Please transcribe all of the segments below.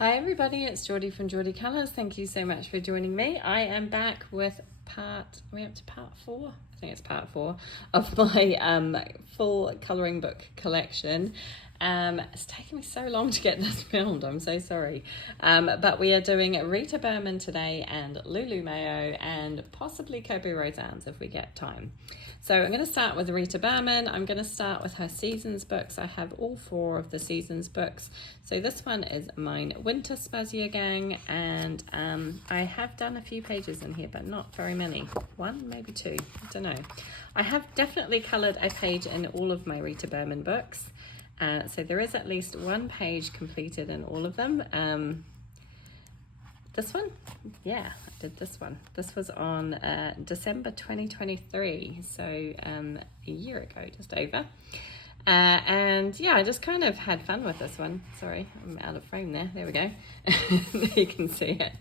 Hi everybody, it's Geordie from Geordie Colours. Thank you so much for joining me. I am back with part 4? I think it's part 4 of my full colouring book collection. It's taken me so long to get this filmed, I'm so sorry. But we are doing Rita Berman today and Lulu Mayo and possibly Kerby Rosanes if we get time. So I'm going to start with Rita Berman. I'm going to start with her seasons books. I have all 4 of the seasons books. So this one is mine Winter Spazia Gang, and I have done a few pages in here, but not very many. 1, maybe 2, I don't know. I have definitely coloured a page in all of my Rita Berman books. So there is at least 1 page completed in all of them. This one, yeah, I did this one. This was on December 2023, so a year ago, just over. And yeah, I just kind of had fun with this one. Sorry, I'm out of frame there. There we go. You can see it.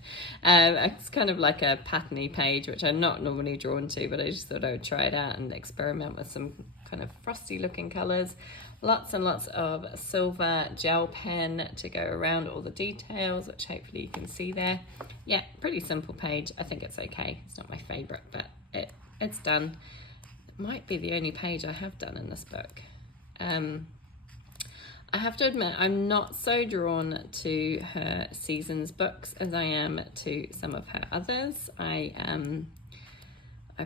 It's kind of like a patterny page, which I'm not normally drawn to, but I just thought I would try it out and experiment with some kind of frosty looking colours. Lots and lots of silver gel pen to go around all the details, which hopefully you can see there. Yeah, pretty simple page. I think it's okay. It's not my favourite, but it's done. It might be the only page I have done in this book. I have to admit, I'm not so drawn to her seasons books as I am to some of her others. I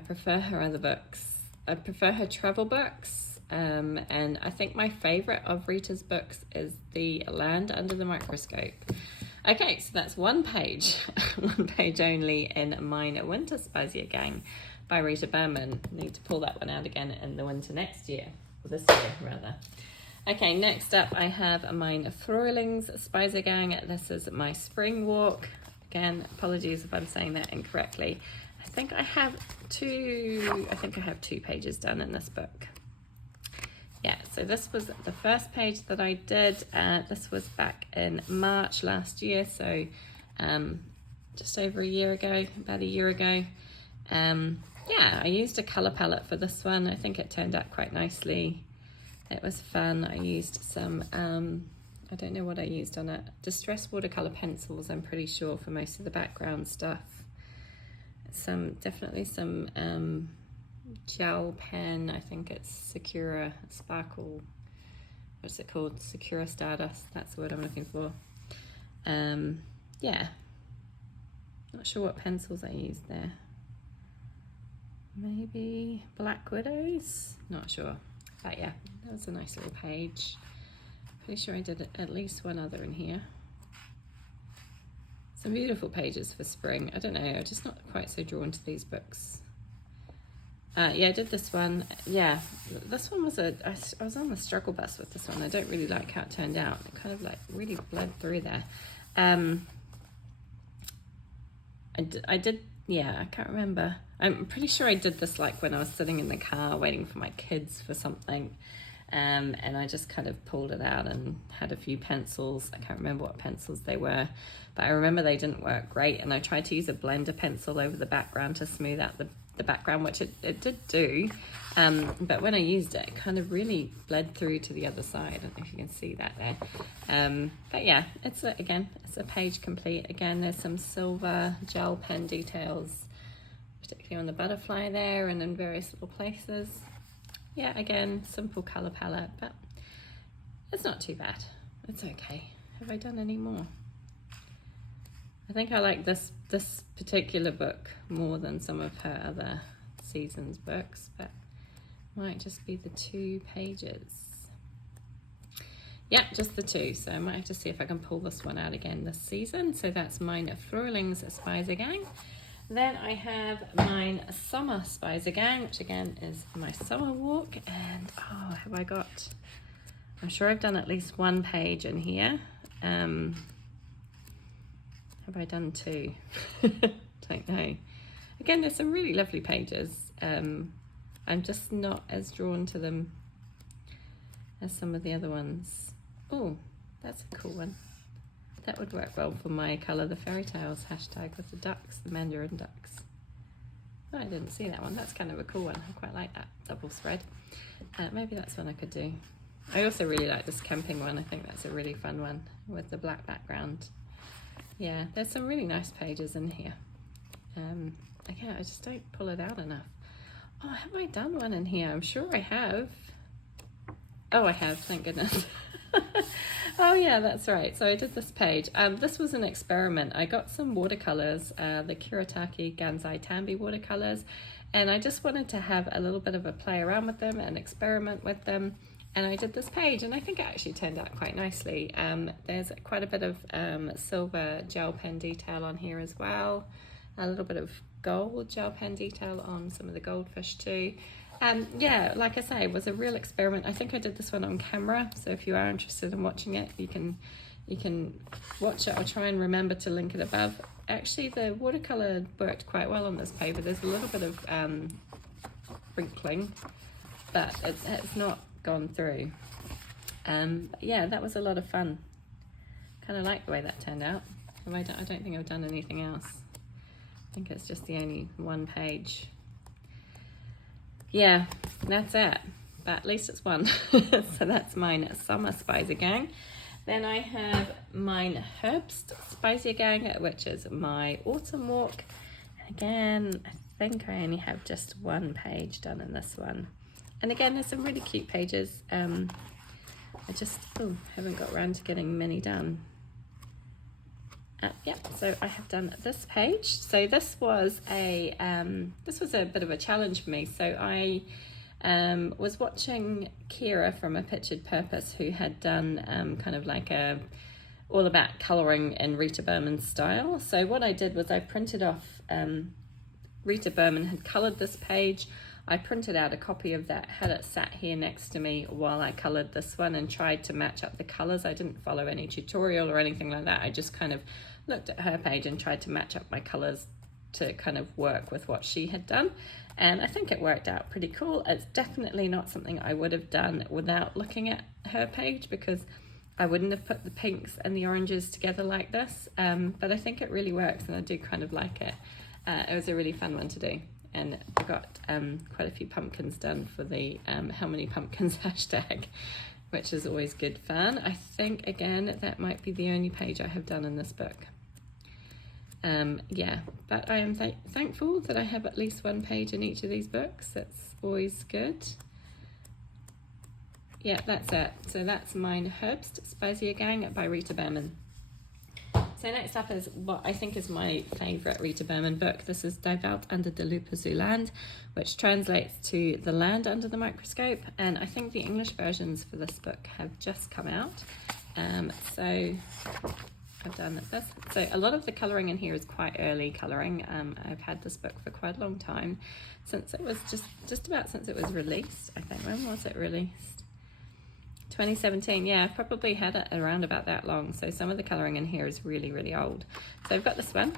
prefer her other books. I prefer her travel books. And I think my favourite of Rita's books is The Land Under the Microscope. Okay, so that's 1 page, 1 page only in mine Winter Spazia Gang by Rita Berman. Need to pull that one out again in the winter next year, or this year rather. Okay, next up I have mine Frühlings Spazia Gang. This is my spring walk. Again, apologies if I'm saying that incorrectly. I think I have 2 pages done in this book. Yeah, so this was the first page that I did. This was back in March last year, so just over a year ago, about a year ago. Yeah, I used a colour palette for this one. I think it turned out quite nicely. It was fun. I used some, I don't know what I used on it. Distress watercolour pencils, I'm pretty sure, for most of the background stuff. Definitely some gel pen. I think it's Sakura Sparkle. What's it called? Sakura Stardust. That's the word I'm looking for. Yeah. Not sure what pencils I used there. Maybe Black Widows? Not sure. But yeah, that was a nice little page. Pretty sure I did at least 1 other in here. Some beautiful pages for spring. I don't know, I'm just not quite so drawn to these books. Yeah, I did this one. Yeah, this one was I was on the struggle bus with this one. I don't really like how it turned out. It kind of like really bled through there. I did, yeah, I can't remember. I'm pretty sure I did this like when I was sitting in the car waiting for my kids for something. And I just kind of pulled it out and had a few pencils. I can't remember what pencils they were, but I remember they didn't work great. And I tried to use a blender pencil over the background to smooth out the background, which it did do. But when I used it, it kind of really bled through to the other side. I don't know if you can see that there. But yeah, it's a page complete. Again, there's some silver gel pen details, particularly on the butterfly there and in various little places. Yeah, again, simple colour palette, but it's not too bad. It's okay. Have I done any more? I think I like this particular book more than some of her other seasons books, but it might just be the 2 pages. Yeah, just the 2, so I might have to see if I can pull this one out again this season. So that's mine Frühlings Spazia Gang. Then I have mine Summer Spazia Gang, which again is my summer walk. And oh, have I got, I'm sure I've done at least 1 page in here. Have I done 2? Don't know. Again, there's some really lovely pages. I'm just not as drawn to them as some of the other ones. Oh, that's a cool one. That would work well for my Colour the Fairy Tales hashtag with the ducks, the mandarin ducks. Oh, I didn't see that one. That's kind of a cool one. I quite like that double spread. Maybe that's one I could do. I also really like this camping one. I think that's a really fun one with the black background. Yeah, there's some really nice pages in here. Again, I just don't pull it out enough. Oh, have I done one in here? I'm sure I have. Oh, I have, thank goodness. Oh yeah, that's right. So I did this page. This was an experiment. I got some watercolors, the Kiritake Gansai Tambi watercolors, and I just wanted to have a little bit of a play around with them and experiment with them. And I did this page, and I think it actually turned out quite nicely. There's quite a bit of silver gel pen detail on here as well. A little bit of gold gel pen detail on some of the goldfish too. Yeah, like I say, it was a real experiment. I think I did this one on camera, so if you are interested in watching it, you can watch it. I'll try and remember to link it above. Actually, the watercolor worked quite well on this paper. There's a little bit of wrinkling, but it's not gone through. Yeah, that was a lot of fun. Kind of like the way that turned out. I don't think I've done anything else. I think it's just the only one page. Yeah, that's it. But at least it's one. So that's mine Summer Spicy Gang. Then I have mine Herbst Spicy Gang, which is my Autumn Walk. And again, I think I only have just one page done in this one. And again, there's some really cute pages. I just haven't got around to getting many done. Yep, so I have done this page. So this was a bit of a challenge for me. So I was watching Kira from A Pictured Purpose, who had done kind of like all about colouring in Rita Berman's style. So what I did was I printed off, Rita Berman had coloured this page. I printed out a copy of that, had it sat here next to me while I coloured this one and tried to match up the colours. I didn't follow any tutorial or anything like that. I just kind of looked at her page and tried to match up my colours to kind of work with what she had done. And I think it worked out pretty cool. It's definitely not something I would have done without looking at her page, because I wouldn't have put the pinks and the oranges together like this. But I think it really works, and I do kind of like it. It was a really fun one to do. And I got quite a few pumpkins done for the How Many Pumpkins hashtag, which is always good fun. I think, again, that might be the only page I have done in this book. Yeah, but I am thankful that I have at least one page in each of these books. That's always good. Yeah, that's it. So that's mine Herbst Spicy Gang by Rita Berman. So next up is what I think is my favourite Rita Berman book. This is Die Welt under de Lupe zu Land, which translates to The Land Under the Microscope. And I think the English versions for this book have just come out. So I've done this. So a lot of the colouring in here is quite early colouring. I've had this book for quite a long time, since it was just about since it was released, I think. When was it released? 2017, yeah, I've probably had it around about that long. So some of the colouring in here is really, really old. So I've got this one.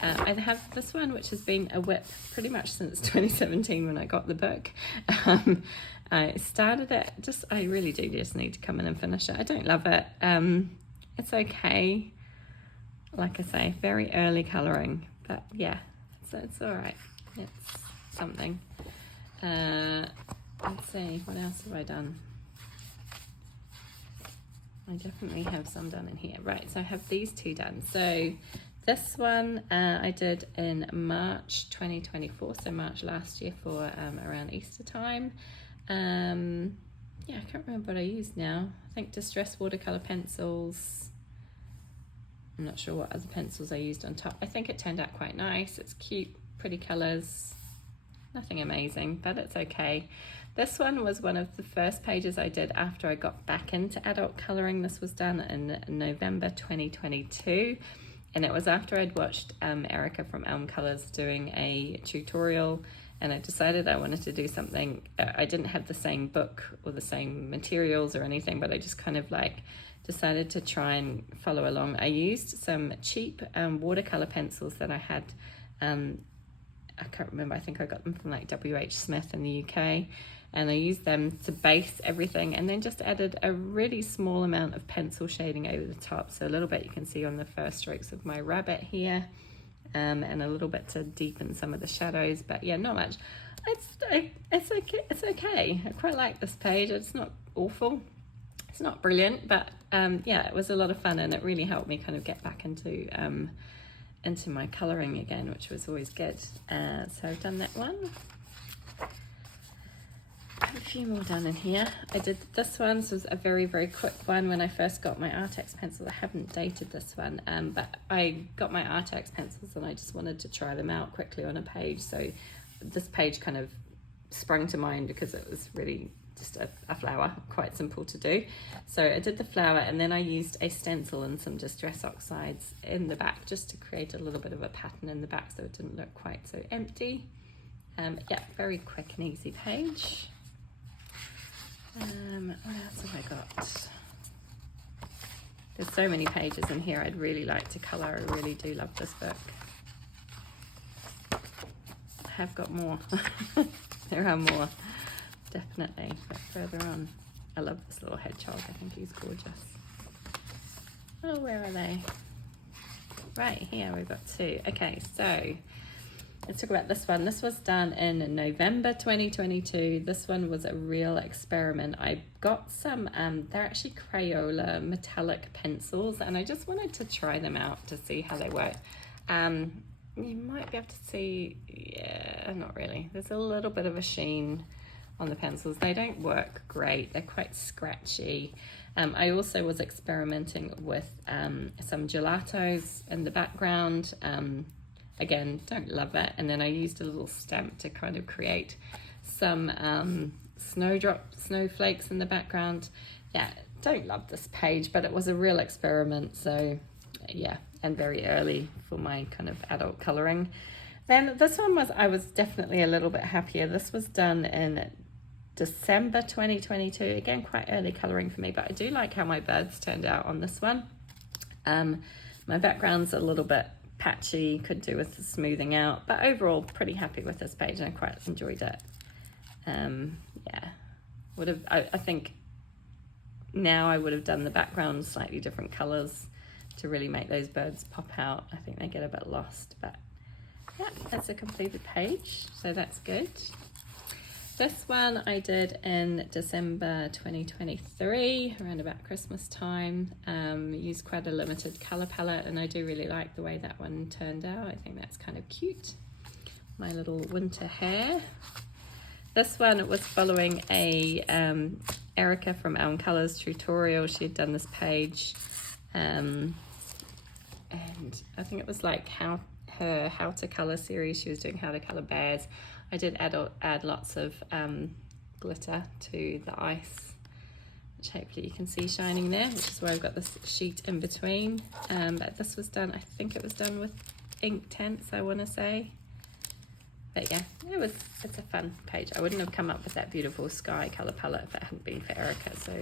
I have this one, which has been a whip pretty much since 2017 when I got the book. I started it, I really do just need to come in and finish it. I don't love it. It's okay. Like I say, very early colouring, but yeah, it's all right. It's something. Let's see, what else have I done? I definitely have some done in here. Right, so I have these two done. So this one I did in March 2024, so March last year for around Easter time. Yeah, I can't remember what I used now. I think distress watercolour pencils. I'm not sure what other pencils I used on top. I think it turned out quite nice. It's cute, pretty colours. Nothing amazing, but it's okay. This one was one of the first pages I did after I got back into adult colouring. This was done in November 2022, and it was after I'd watched Erica from Elm Colours doing a tutorial, and I decided I wanted to do something. I didn't have the same book or the same materials or anything, but I just kind of like decided to try and follow along. I used some cheap watercolour pencils that I had. I can't remember, I think I got them from like WH Smith in the UK, and I used them to base everything, and then just added a really small amount of pencil shading over the top. So a little bit you can see on the first strokes of my rabbit here, and a little bit to deepen some of the shadows, but yeah, not much. It's okay. I quite like this page. It's not awful. It's not brilliant, but yeah, it was a lot of fun, and it really helped me kind of get back into my colouring again, which was always good. So I've done that one. I have a few more done in here. I did this one. This was a very, very quick one when I first got my Artex pencils. I haven't dated this one, but I got my Artex pencils and I just wanted to try them out quickly on a page. So this page kind of sprung to mind because it was really just a flower, quite simple to do. So I did the flower, and then I used a stencil and some Distress Oxides in the back just to create a little bit of a pattern in the back so it didn't look quite so empty. Yeah, very quick and easy page. What else have I got? There's so many pages in here I'd really like to colour. I really do love this book. I have got more. There are more, definitely, but further on. I love this little hedgehog. I think he's gorgeous. Oh, where are they? Right here, we've got two. Okay, so let's talk about this one. This was done in November 2022. This one was a real experiment. I got some, they're actually Crayola metallic pencils, and I just wanted to try them out to see how they work. You might be able to see, yeah, not really. There's a little bit of a sheen on the pencils. They don't work great. They're quite scratchy. I also was experimenting with some gelatos in the background. Again, don't love it. And then I used a little stamp to kind of create some snowflakes in the background. Yeah, don't love this page, but it was a real experiment. So yeah, and very early for my kind of adult coloring. Then this one I was definitely a little bit happier. This was done in December 2022. Again, quite early coloring for me, but I do like how my birds turned out on this one. My background's a little bit patchy, could do with the smoothing out, but overall pretty happy with this page, and I quite enjoyed it. Yeah, I think now I would have done the background slightly different colors to really make those birds pop out. I think they get a bit lost, but yeah, that's a completed page, so that's good. This one I did in December 2023, around about Christmas time. Used quite a limited colour palette, and I do really like the way that one turned out. I think that's kind of cute. My little winter hare. This one was following a Erica from Elm Colours tutorial. She had done this page, and I think it was like her how to colour series. She was doing how to colour bears. I did add lots of glitter to the ice, which hopefully you can see shining there, which is where I've got this sheet in between. But this was done, I think it was done with Inktense, I want to say. But yeah, it's a fun page. I wouldn't have come up with that beautiful sky colour palette if it hadn't been for Erica, so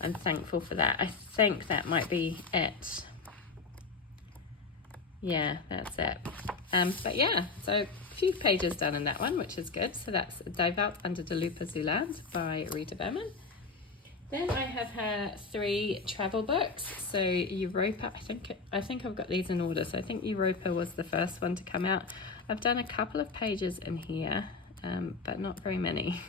I'm thankful for that. I think that might be it. Yeah, that's it. But yeah, so a few pages done in that one, which is good. So that's Die Welt under de Lupe Zuland by Rita Berman. Then I have her 3 travel books. So Europa, I think I've got these in order. So I think Europa was the first one to come out. I've done a couple of pages in here, but not very many.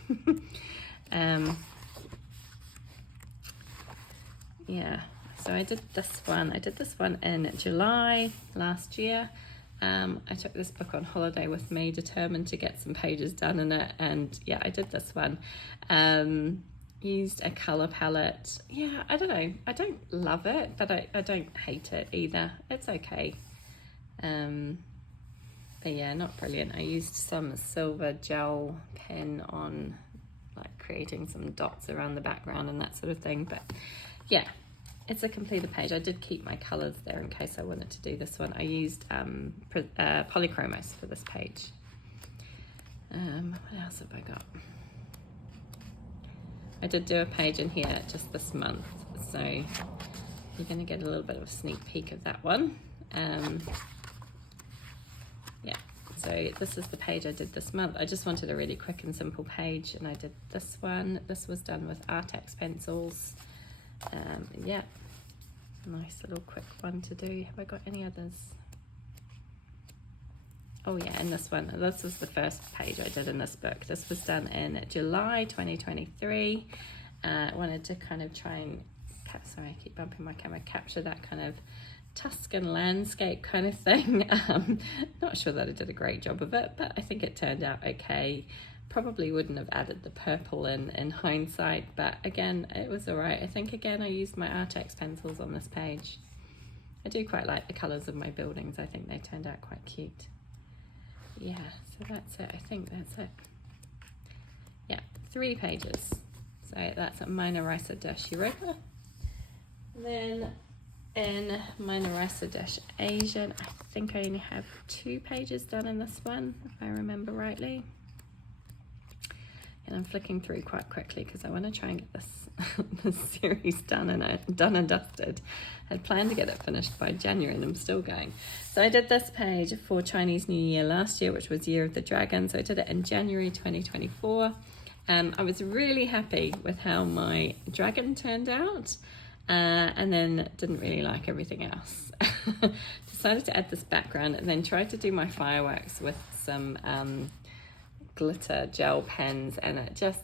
Yeah. So I did this one in July last year. I took this book on holiday with me, determined to get some pages done in it, and yeah, I did this one. Used a colour palette. Yeah, I don't know. I don't love it, but I don't hate it either. It's okay. But yeah, not brilliant. I used some silver gel pen on like creating some dots around the background and that sort of thing, but yeah. It's a completed page. I did keep my colours there in case I wanted to do this one. I used polychromos for this page. What else have I got? I did do a page in here just this month, so you're going to get a little bit of a sneak peek of that one. Yeah, so this is the page I did this month. I just wanted a really quick and simple page, and I did this one. This was done with Artex pencils. Yeah, nice little quick one to do. Have I got any others? Oh yeah, and this one, this was the first page I did in this book. This was done in July 2023. wanted to kind of try and, sorry, I keep bumping my camera, capture that kind of Tuscan landscape kind of thing. Not sure that I did a great job of it, but I think it turned out okay. Probably wouldn't have added the purple in hindsight, but again, it was all right. I think again I used my Artex pencils on this page. I do quite like the colours of my buildings. I think they turned out quite cute. Yeah, so that's it. I think that's it. Yeah, 3 pages. So that's a Minor Ricer Dash Europa. Then in Minor Ricer Dash Asian, I think I only have 2 pages done in this one, if I remember rightly. And I'm flicking through quite quickly because I want to try and get this series done and dusted. I had planned to get it finished by January and I'm still going. So I did this page for Chinese New Year last year, which was Year of the Dragon. So I did it in January 2024. I was really happy with how my dragon turned out. And then didn't really like everything else. Decided to add this background and then tried to do my fireworks with some glitter gel pens, and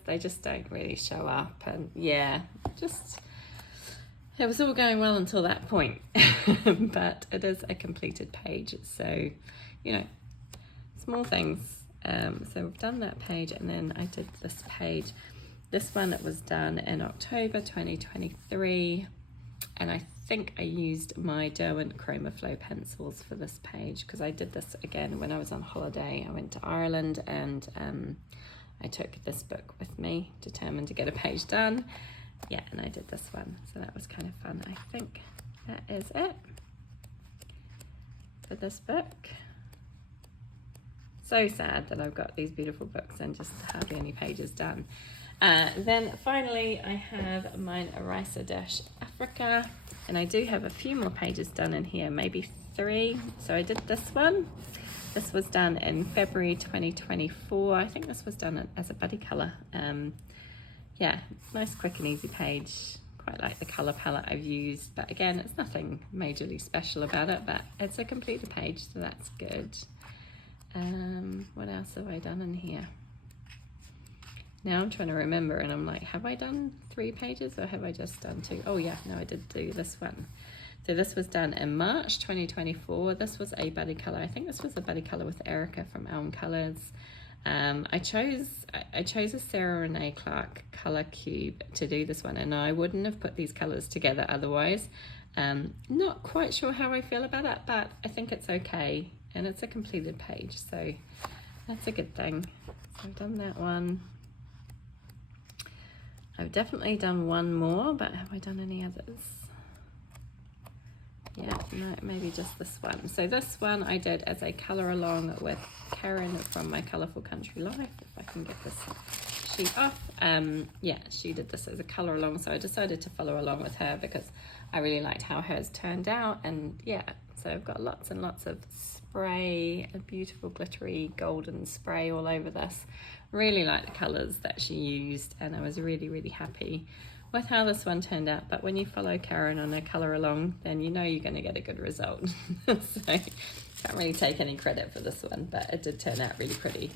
they just don't really show up. And yeah, it was all going well until that point. But it is a completed page, so you know, small things. So we've done that page, and then I did this page. This one was done in October 2023, and I think I used my Derwent Chroma Flow pencils for this page because I did this again when I was on holiday. I went to Ireland and I took this book with me, determined to get a page done. Yeah, and I did this one, so that was kind of fun. I think that is it for this book. So sad that I've got these beautiful books and just hardly any pages done. Then finally I have mine Ricer Dash Africa, and I do have a few more pages done in here, maybe 3. So I did this one. This was done in February 2024. I think this was done as a buddy colour. Yeah, nice quick and easy page. Quite like the colour palette I've used, but again, it's nothing majorly special about it, but it's a completed page, so that's good. What else have I done in here? Now I'm trying to remember, and I'm like, have I done 3 pages or have I just done 2? Oh yeah, no, I did do this one. So this was done in March 2024. This was a buddy colour. I think this was a buddy colour with Erica from Elm Colours. I chose a Sarah Renee Clark colour cube to do this one, and I wouldn't have put these colours together otherwise. Not quite sure how I feel about it, but I think it's okay, and it's a completed page, so that's a good thing. So I've done that one. I've definitely done one more, but have I done any others? Yeah, no, maybe just this one. So this one I did as a colour along with Karen from My Colourful Country Life, if I can get this sheet off. Yeah, she did this as a colour along, so I decided to follow along with her because I really liked how hers turned out. And yeah, so I've got lots and lots of spray, a beautiful glittery golden spray all over this. Really like the colours that she used, and I was really, really happy with how this one turned out. But when you follow Karen on a colour along, then you know you're going to get a good result. So can't really take any credit for this one, but it did turn out really pretty,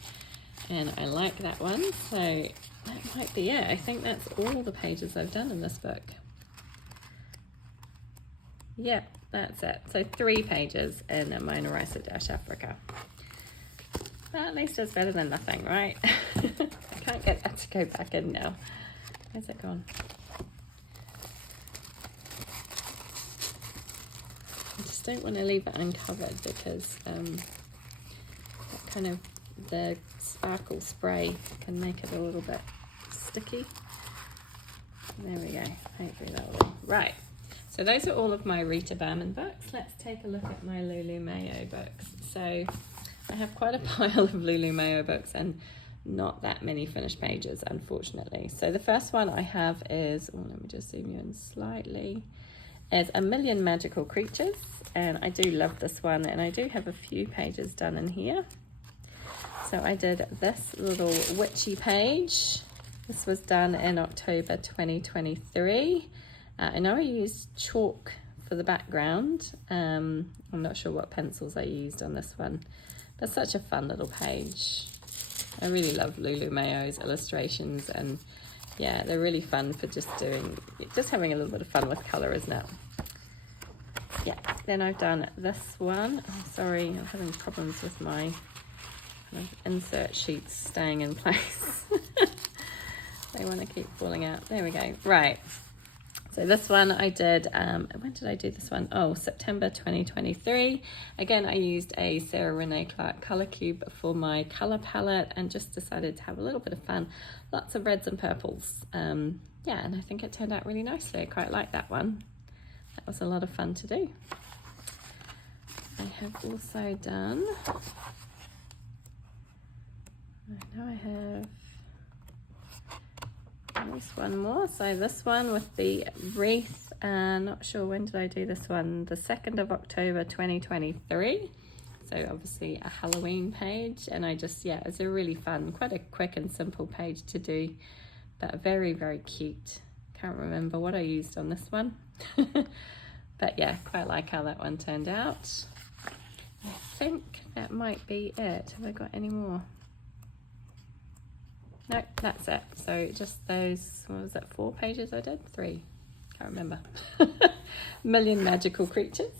and I like that one. So that might be it. I think that's all the pages I've done in this book. Yep, that's it. So 3 pages in a Minor Ricer Dash Africa. But at least it's better than nothing, right? I can't get that to go back in now. Where's it gone? I just don't want to leave it uncovered because that kind of, the sparkle spray can make it a little bit sticky. There we go. Hopefully that will do. Right. So those are all of my Rita Berman books. Let's take a look at my Lulu Mayo books. So I have quite a pile of Lulu Mayo books and not that many finished pages, unfortunately. So the first one I have is, oh, let me just zoom you in slightly, is A Million Magical Creatures, and I do love this one, and I do have a few pages done in here. So I did this little witchy page. This was done in October 2023. I know I used chalk for the background. I'm not sure what pencils I used on this one, but such a fun little page. I really love Lulu Mayo's illustrations, and yeah, they're really fun for just having a little bit of fun with colour, isn't it? Yeah, then I've done this one. Oh, sorry, I'm having problems with my kind of insert sheets staying in place. They want to keep falling out. There we go. Right. So this one I did, when did I do this one? Oh, September 2023. Again, I used a Sarah Renee Clark colour cube for my colour palette and just decided to have a little bit of fun. Lots of reds and purples. Yeah, and I think it turned out really nicely. I quite like that one. That was a lot of fun to do. I have also done, I know I have at least one more. So this one with the wreath, not sure when did I do this one, the 2nd of October 2023. So obviously a Halloween page, and I just, yeah, it's a really fun, quite a quick and simple page to do, but very, very cute. Can't remember what I used on this one. But yeah, quite like how that one turned out. I think that might be it. Have I got any more? No, that's it. So just those, what was it, 4 pages I did? 3, can't remember. Million Magical Creatures.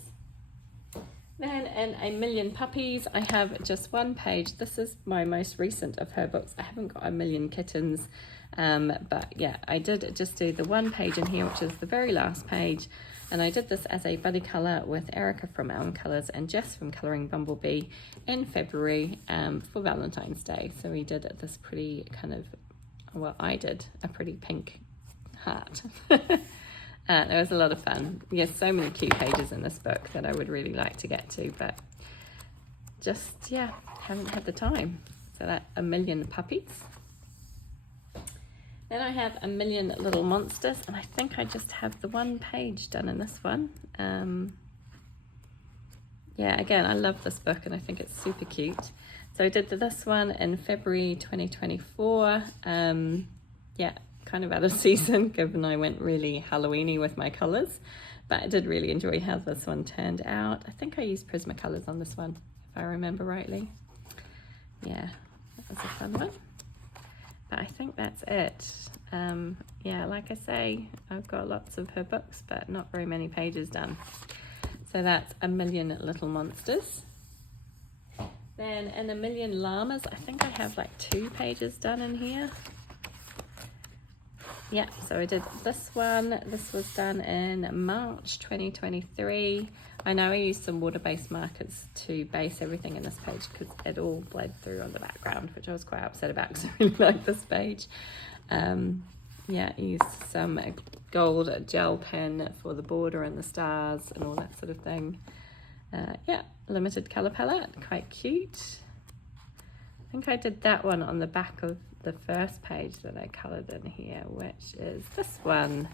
Then in A Million Puppies, I have just 1 page. This is my most recent of her books. I haven't got A Million Kittens, but yeah, I did just do the 1 page in here, which is the very last page. And I did this as a buddy colour with Erica from Elm Colours and Jess from Colouring Bumblebee in February for Valentine's Day. So we did this pretty kind of, well, I did a pretty pink heart. It was a lot of fun. Yes, so many cute pages in this book that I would really like to get to, but just, yeah, haven't had the time. So that A Million Puppies. Then I have A Million Little Monsters, and I think I just have the 1 page done in this one. Yeah, again, I love this book and I think it's super cute. So I did this one in February 2024. Yeah, kind of out of season, given I went really Halloween-y with my colours, but I did really enjoy how this one turned out. I think I used Prismacolors on this one, if I remember rightly. Yeah, that was a fun one. But I think that's it. Yeah, like I say, I've got lots of her books, but not very many pages done. So that's A Million Little Monsters. Then in A Million Llamas, I think I have like 2 pages done in here. Yeah, so I did this one. This was done in March 2023. I know I used some water-based markers to base everything in this page because it all bled through on the background, which I was quite upset about because I really like this page. Yeah, I used some gold gel pen for the border and the stars and all that sort of thing. Yeah, limited colour palette, quite cute. I think I did that one on the back of the first page that I coloured in here, which is this one.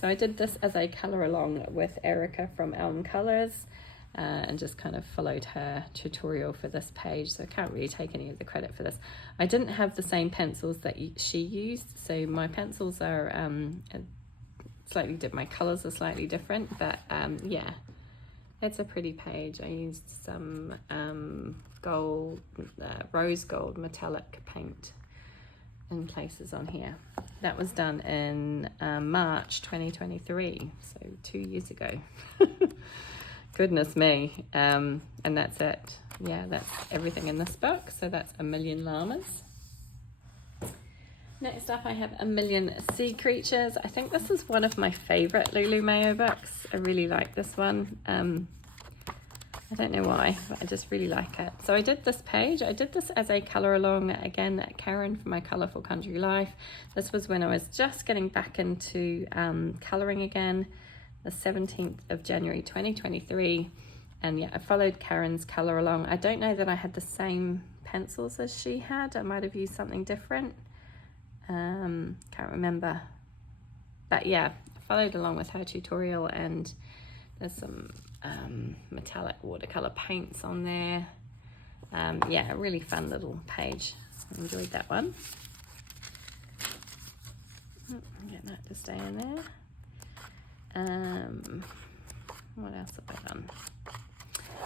So I did this as a colour along with Erica from Elm Colours and just kind of followed her tutorial for this page, so I can't really take any of the credit for this. I didn't have the same pencils that she used, so my pencils are slightly different, my colours are slightly different, but yeah, it's a pretty page. I used some gold, rose gold metallic paint in places on here. That was done in March 2023, so 2 years ago. Goodness me. And that's it. Yeah, that's everything in this book. So that's A Million Llamas. Next up, I have A Million Sea Creatures. I think this is one of my favorite Lulu Mayo books. I really like this one. I don't know why, but I just really like it. So I did this page. I did this as a colour along, again, Karen from My Colourful Country Life. This was when I was just getting back into colouring again, the 17th of January 2023. And yeah, I followed Karen's colour along. I don't know that I had the same pencils as she had. I might have used something different. Can't remember. But yeah, I followed along with her tutorial, and there's some metallic watercolor paints on there. Yeah, a really fun little page. I enjoyed that one. Get that to stay in there. What else have I done?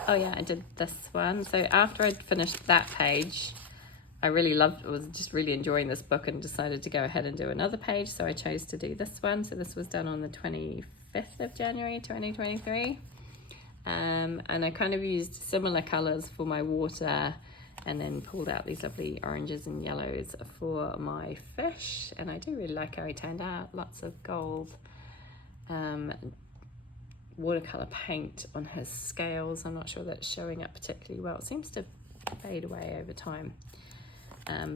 Oh yeah, I did this one. So after I'd finished that page, I was just really enjoying this book and decided to go ahead and do another page. So I chose to do this one. So this was done on the 25th of January, 2023. And I kind of used similar colors for my water, and then pulled out these lovely oranges and yellows for my fish. And I do really like how he turned out. Lots of gold watercolor paint on his scales. I'm not sure that's showing up particularly well. It seems to fade away over time.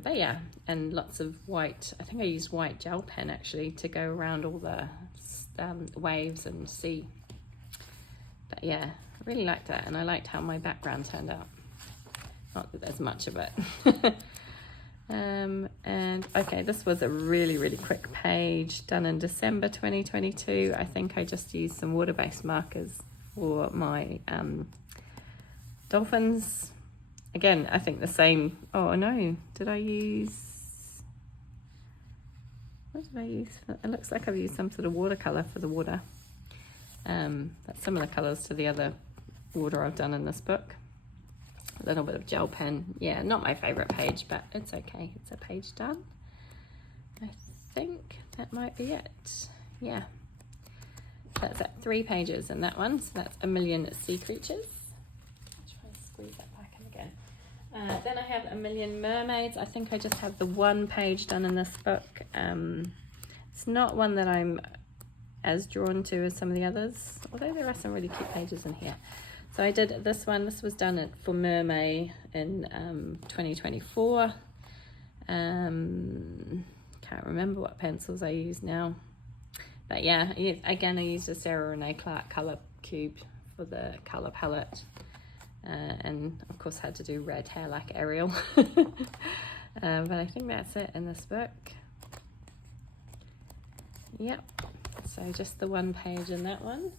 But yeah, and lots of white. I think I used white gel pen actually to go around all the waves and sea. But yeah, I really liked that, and I liked how my background turned out. Not that there's much of it. And okay, this was a really quick page done in December 2022. I think I just used some water-based markers for my dolphins. Again, I think the same. Oh no, did I use, what did I use? It looks like I've used some sort of watercolor for the water. That's similar colors to the other water I've done in this book. A little bit of gel pen. Yeah, not my favorite page, but it's okay. It's a page done. I think that might be it. Yeah. That's at 3 pages in that one. So that's A Million Sea Creatures. I'll try and squeeze that back in again. Then I have A Million Mermaids. I think I just have the 1 page done in this book. It's not one that I'm as drawn to as some of the others, although there are some really cute pages in here. So I did this one. This was done for Mermay in 2024. Can't remember what pencils I use now. But yeah, again, I used a Sarah Renee Clark colour cube for the colour palette. And of course had to do red hair like Ariel. But I think that's it in this book. Yep. So just the 1 page in that one.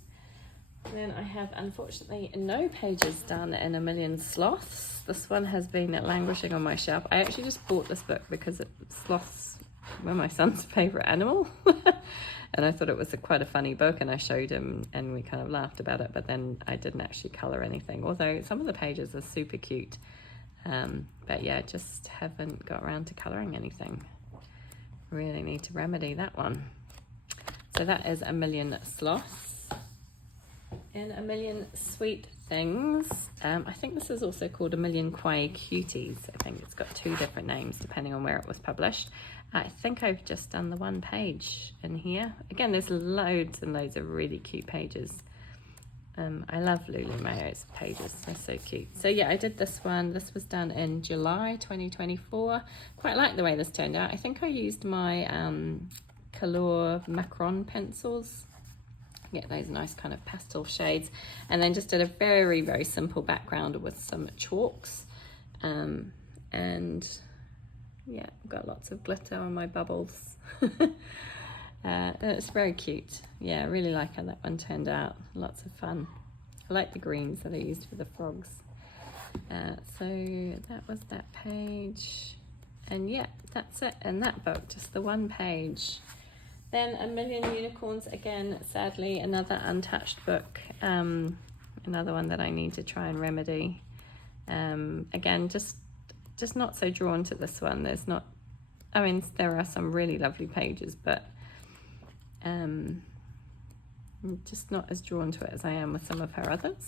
Then I have, unfortunately, no pages done in A Million Sloths. This one has been languishing on my shelf. I actually just bought this book because sloths were my son's favourite animal. And I thought it was quite a funny book, and I showed him and we kind of laughed about it, but then I didn't actually colour anything, although some of the pages are super cute. But yeah, just haven't got around to colouring anything. Really need to remedy that one. So that is A Million Sloths. And A Million Sweet Things. I think this is also called A Million Kawaii Cuties. I think it's got 2 different names depending on where it was published. I think I've just done the 1 page in here. Again, there's loads and loads of really cute pages. I love Lulu Mayo's pages. They're so cute. So yeah, I did this one. This was done in July 2024. Quite like the way this turned out. I think I used my Color Macron pencils. Get those nice kind of pastel shades, and then just did a very simple background with some chalks, and yeah, got lots of glitter on my bubbles. It's very cute. Yeah, I really like how that one turned out. Lots of fun. I like the greens that I used for the frogs. So that was that page, and yeah, that's it in that book, just the 1 page. Then A Million Unicorns, again, sadly, another untouched book. Another one that I need to try and remedy. Again, just not so drawn to this one. There's not, I mean, there are some really lovely pages, but just not as drawn to it as I am with some of her others.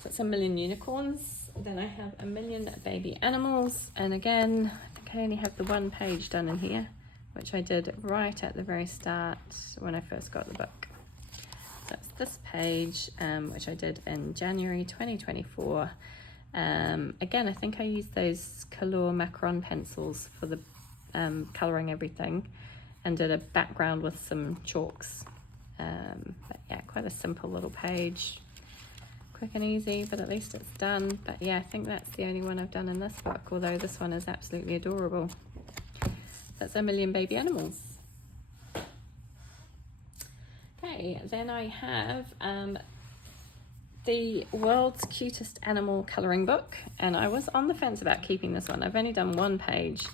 So it's A Million Unicorns. Then I have A Million Baby Animals. And again, I think I only have the 1 page done in here, which I did right at the very start when I first got the book. So that's this page, which I did in January 2024. Again, I think I used those Color Macron pencils for the colouring everything, and did a background with some chalks. But yeah, quite a simple little page. Quick and easy, but at least it's done. But yeah, I think that's the only one I've done in this book, although this one is absolutely adorable. That's A Million Baby Animals. Okay, then I have the World's Cutest Animal colouring book, and I was on the fence about keeping this one. I've only done 1 page,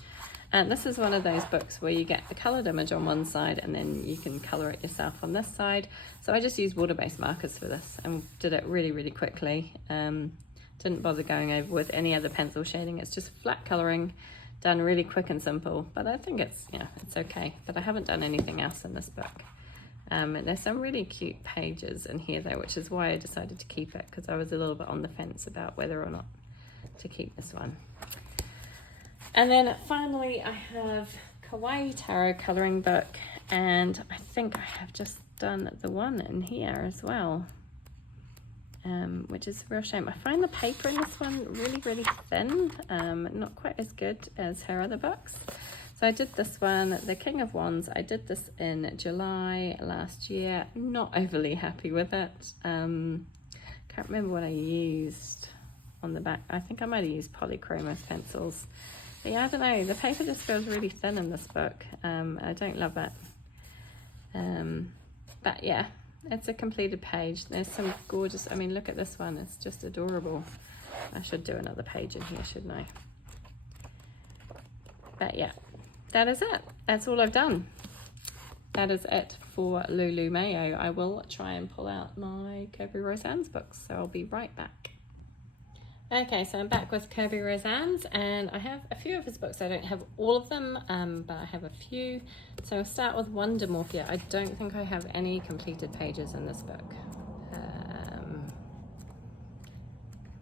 and this is one of those books where you get the coloured image on one side and then you can colour it yourself on this side. So I just used water-based markers for this and did it really quickly. Didn't bother going over with any other pencil shading. It's just flat colouring, done really quick and simple, but I think it's, yeah, it's okay. But I haven't done anything else in this book. There's some really cute pages in here though, which is why I decided to keep it, because I was a little bit on the fence about whether or not to keep this one. And then finally I have Kawaii Tarot colouring book, and I think I have just done the one in here as well, which is a real shame. I find the paper in this one really, really thin, not quite as good as her other books. So I did this one, The King of Wands. I did this in July last year. Not overly happy with it. Can't remember what I used on the back. I think I might have used polychromos pencils. But yeah, I don't know. The paper just feels really thin in this book. I don't love it. But yeah, it's a completed page. There's some gorgeous, I mean, look at this one. It's just adorable. I should do another page in here, shouldn't I? But yeah, that is it. That's all I've done. That is it for Lulu Mayo. I will try and pull out my Kirby Rosanes books, so I'll be right back. Okay, so I'm back with Kirby Rosanes, and I have a few of his books. I don't have all of them, but I have a few. So I'll start with Wondermorphia. I don't think I have any completed pages in this book.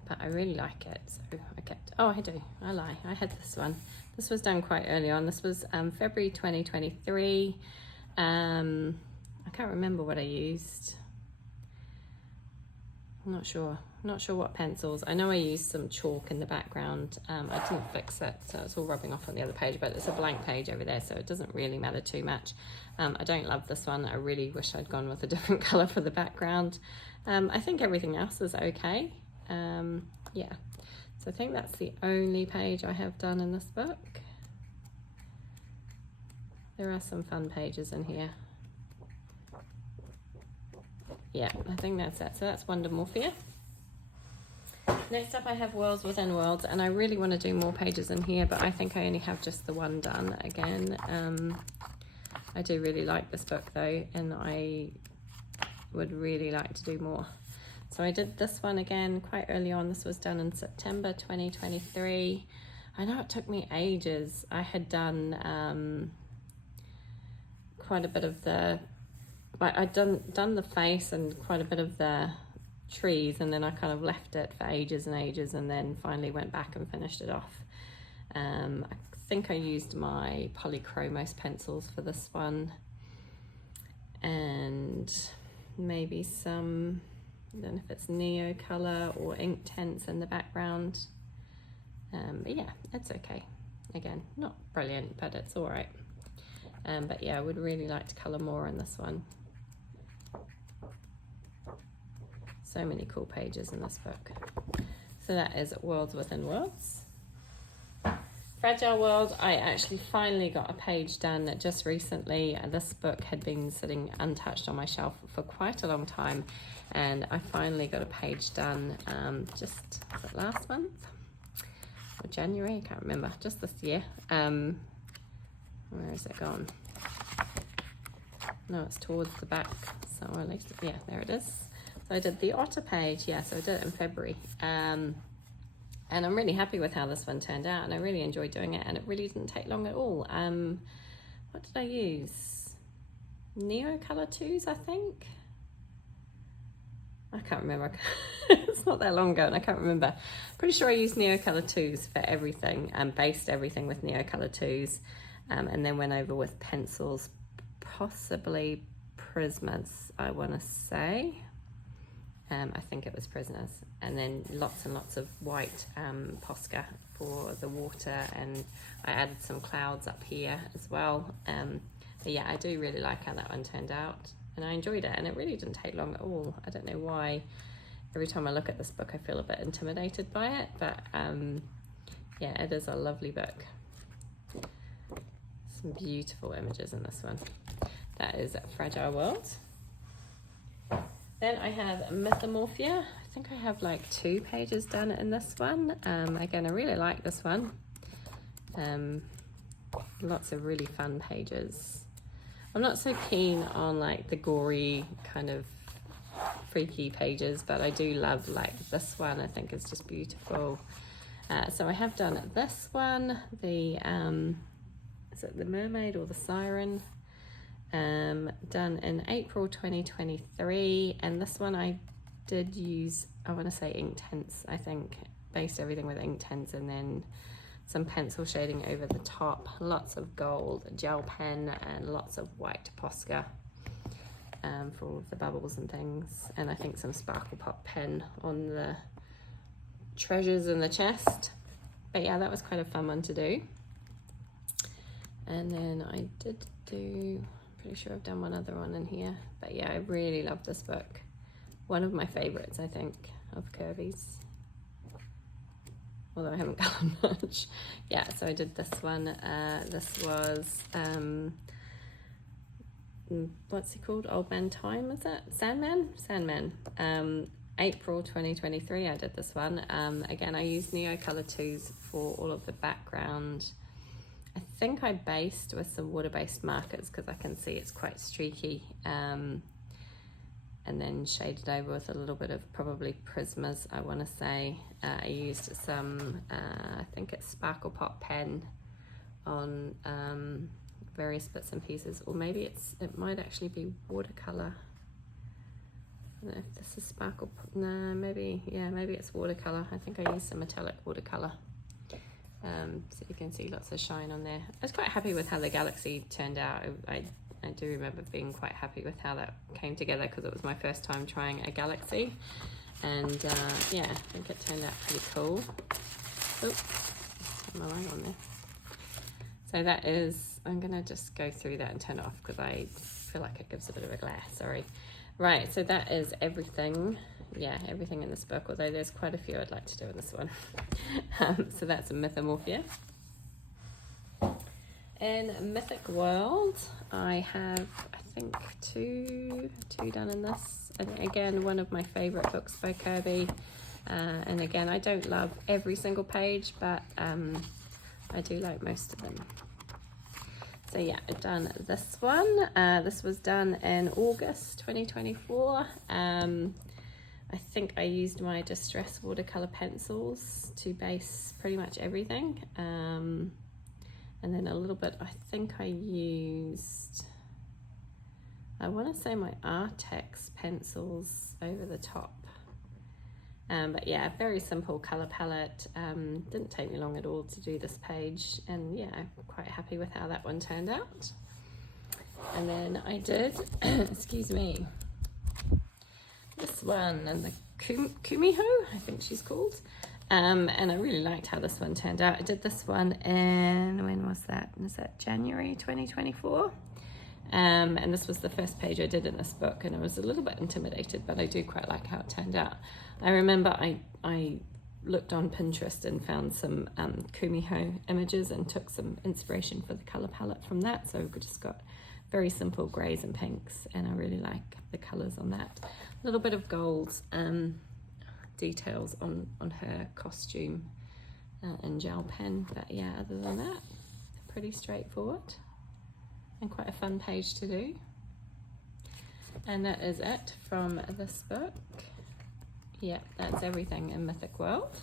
But I really like it, so I kept, oh, I do, I lie, I had this one. This was done quite early on. This was February 2023. I can't remember what I used. I'm not sure what pencils. I know I used some chalk in the background. I didn't fix it, so it's all rubbing off on the other page, but it's a blank page over there, so it doesn't really matter too much. I don't love this one. I really wish I'd gone with a different color for the background. I think everything else is okay. Yeah, so I think that's the only page I have done in this book. There are some fun pages in here. Yeah, I think that's it. So that's Wondermorphia. Next up I have Worlds Within Worlds, and I really want to do more pages in here, but I think I only have just the one done again. I do really like this book though, and I would really like to do more. So I did this one again quite early on. This was done in September 2023. I know it took me ages. I had done quite a bit of the, I'd done the face and quite a bit of the trees, and then I kind of left it for ages and ages, and then finally went back and finished it off. I think I used my polychromos pencils for this one, and maybe some, I don't know if it's Neo color or ink tints in the background. But yeah, it's okay. Again, not brilliant, but it's all right. But yeah, I would really like to color more in this one. So many cool pages in this book. So that is Worlds Within Worlds. Fragile World, I actually finally got a page done just recently. This book had been sitting untouched on my shelf for quite a long time, and I finally got a page done just, was it last month? Or January? I can't remember, just this year. Where is it gone? No, it's towards the back, so at least, yeah, there it is. So I did the otter page, yeah, so I did it in February. And I'm really happy with how this one turned out, and I really enjoyed doing it, and it really didn't take long at all. What did I use? Neo Color 2s, I think? I can't remember. It's not that long ago, and I can't remember. Pretty sure I used Neo Color 2s for everything, and based everything with Neo Color 2s, and then went over with pencils, possibly Prismas, I want to say. I think it was Prisoners, and then lots and lots of white Posca for the water, and I added some clouds up here as well. But yeah, I do really like how that one turned out, and I enjoyed it, and it really didn't take long at all. I don't know why every time I look at this book I feel a bit intimidated by it, but yeah, it is a lovely book. Some beautiful images in this one. That is Fragile World. Then I have Mythomorphia. I think I have like 2 pages done in this one. Again, I really like this one. Lots of really fun pages. I'm not so keen on like the gory kind of freaky pages, but I do love like this one. I think it's just beautiful. So I have done this one, the is it the mermaid or the siren? Done in April 2023, and this one I did use, I want to say Inktense, I think, based everything with Inktense, and then some pencil shading over the top, lots of gold gel pen, and lots of white Posca for all of the bubbles and things, and I think some Sparkle Pop pen on the treasures in the chest. But yeah, that was quite a fun one to do. And then I did do, pretty sure I've done one other one in here, but yeah, I really love this book. One of my favorites, I think, of Kerby's, although I haven't gone much. Yeah, so I did this one. This was what's it called? Old Man Time, is it? Sandman. April 2023 I did this one. Again, I used Neo Color 2s for all of the background. I think I based with some water-based markers because I can see it's quite streaky, and then shaded over with a little bit of probably Prismas, I want to say. I used some, I think it's Sparkle Pop pen on various bits and pieces, or maybe it might actually be watercolor. I don't know if this is Sparkle Pop, no, maybe it's watercolor. I think I used some metallic watercolor. So you can see lots of shine on there. I was quite happy with how the galaxy turned out. I do remember being quite happy with how that came together because it was my first time trying a galaxy, and yeah, I think it turned out pretty cool. Oops, my light on there. So that is, I'm gonna just go through that and turn it off because I feel like it gives a bit of a glare, sorry. Right, so that is everything. Yeah, everything in this book, although there's quite a few I'd like to do in this one. So that's a Mythomorphia. In Mythic World, I have, I think, two done in this. And again, one of my favourite books by Kerby. And again, I don't love every single page, but I do like most of them. So yeah, I've done this one. This was done in August 2024. I think I used my Distress watercolor pencils to base pretty much everything. And then a little bit, I think I used, I want to say my Artex pencils over the top. But yeah, very simple color palette. Didn't take me long at all to do this page, and yeah, I'm quite happy with how that one turned out. And then I did, excuse me, this one, and the Kumiho, I think she's called. And I really liked how this one turned out. I did this one in, when was that? Was that January 2024? And this was the first page I did in this book, and I was a little bit intimidated, but I do quite like how it turned out. I remember I looked on Pinterest and found some Kumiho images and took some inspiration for the color palette from that. So we just got very simple grays and pinks, and I really like the colors on that. A little bit of gold details on her costume and gel pen, but yeah, other than that, pretty straightforward and quite a fun page to do. And that is it from this book. Yeah, that's everything in Mythic World.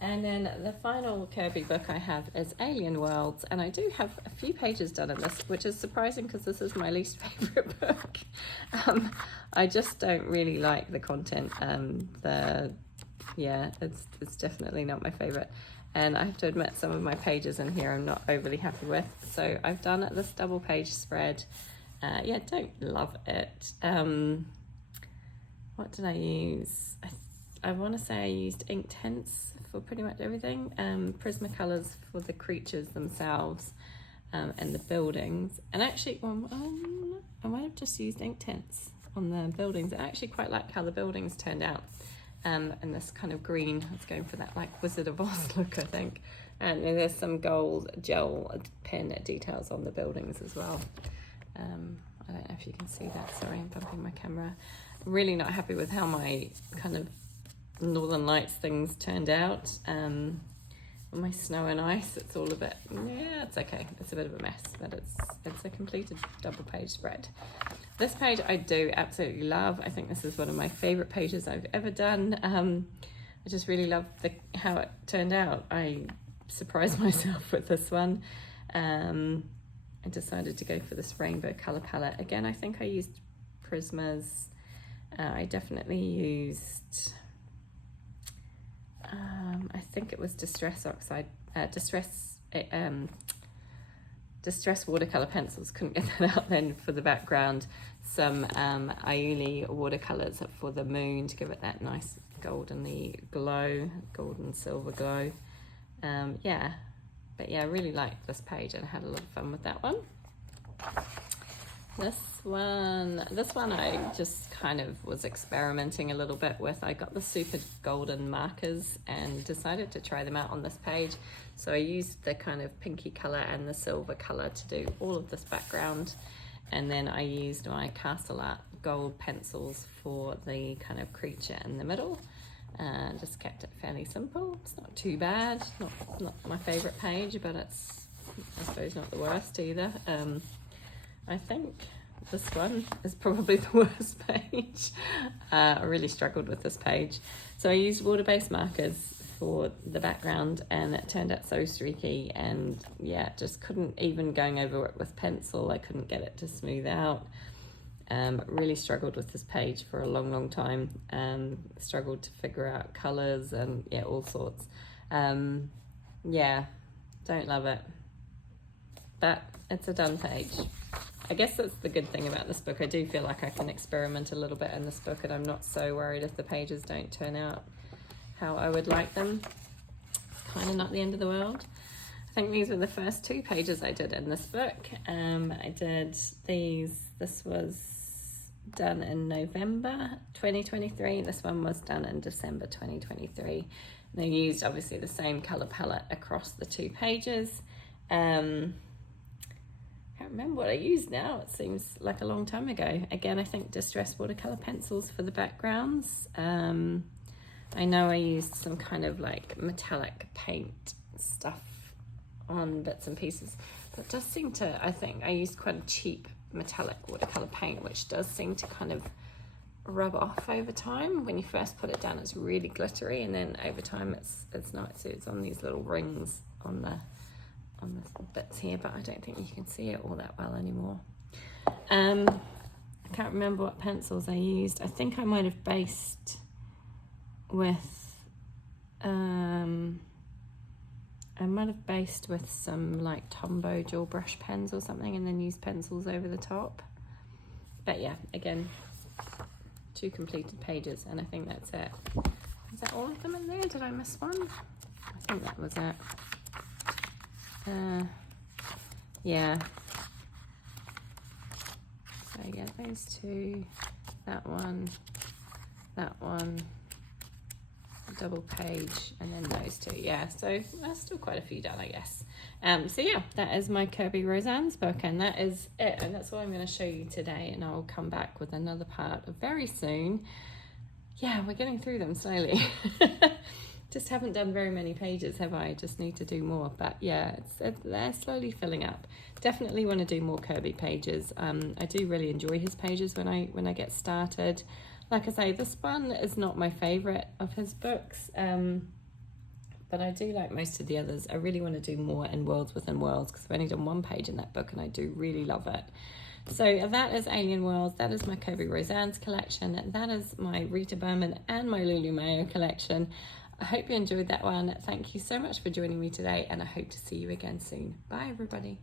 And then the final Kerby book I have is Alien Worlds, and I do have a few pages done in this, which is surprising because this is my least favorite book. I just don't really like the content. Yeah, it's definitely not my favorite. And I have to admit, some of my pages in here I'm not overly happy with. So I've done this double page spread. Yeah, don't love it. What did I use? I want to say I used Inktense for pretty much everything. Prismacolors for the creatures themselves and the buildings. And actually, I might have just used Inktense on the buildings. I actually quite like how the buildings turned out. And this kind of green, I was going for that like Wizard of Oz look, I think. And then there's some gold gel pen details on the buildings as well. I don't know if you can see that, sorry, I'm bumping my camera. Really not happy with how my kind of Northern Lights things turned out. On my snow and ice, it's all a bit, yeah, it's okay. It's a bit of a mess, but it's a completed double page spread. This page I do absolutely love. I think this is one of my favorite pages I've ever done. I I just really love how it turned out. I surprised myself with this one. I decided to go for this rainbow color palette. Again, I think I used Prismas. I definitely used, I think it was Distress watercolor pencils. Couldn't get that out then for the background. Some Aioli watercolors for the moon to give it that nice golden silver glow. Yeah, but yeah, I really liked this page and I had a lot of fun with that one. This one I just kind of was experimenting a little bit with. I got the super golden markers and decided to try them out on this page. So I used the kind of pinky color and the silver color to do all of this background. And then I used my Castle Art gold pencils for the kind of creature in the middle. And just kept it fairly simple. It's not too bad. Not my favorite page, but it's, I suppose, not the worst either. I think this one is probably the worst page. I really struggled with this page. So I used water-based markers for the background and it turned out so streaky, and yeah, just couldn't, even going over it with pencil, I couldn't get it to smooth out. Really struggled with this page for a long time. Struggled to figure out colors and yeah, all sorts. Yeah, don't love it, but it's a done page. I guess that's the good thing about this book. I do feel like I can experiment a little bit in this book and I'm not so worried if the pages don't turn out how I would like them. It's kind of not the end of the world. I think these were the first 2 pages I did in this book. I did these, this was done in November 2023. This one was done in December 2023. And I used obviously the same color palette across the 2 pages. Can't remember what I used now. It seems like a long time ago. Again, I think Distress watercolor pencils for the backgrounds. I know I used some kind of like metallic paint stuff on bits and pieces, but it does seem to, I think I used quite a cheap metallic watercolor paint, which does seem to kind of rub off over time. When you first put it down, it's really glittery, and then over time it's not. So it's on these little rings on the bits here, but I don't think you can see it all that well anymore. I can't remember what pencils I used. I think I might have based with some like Tombow dual brush pens or something, and then used pencils over the top. But yeah, again, 2 completed pages, and I think that's it. Is that all of them in there? Did I miss one? I think that was it. Yeah. So yeah, those 2, that one, double page, and then those 2. Yeah, so that's still quite a few done, I guess. So yeah, that is my Kirby Rosanes book, and that is it, and that's what I'm going to show you today, and I'll come back with another part very soon. Yeah, we're getting through them slowly. Just haven't done very many pages, have I? Just need to do more. But yeah, they're slowly filling up. Definitely want to do more Kirby pages. I do really enjoy his pages when I get started. Like I say, this one is not my favourite of his books, but I do like most of the others. I really want to do more in Worlds Within Worlds, because I've only done 1 page in that book and I do really love it. So that is Alien Worlds, that is my Kerby Rosanes collection, that is my Rita Berman and my Lulu Mayo collection. I hope you enjoyed that one. Thank you so much for joining me today, and I hope to see you again soon. Bye, everybody.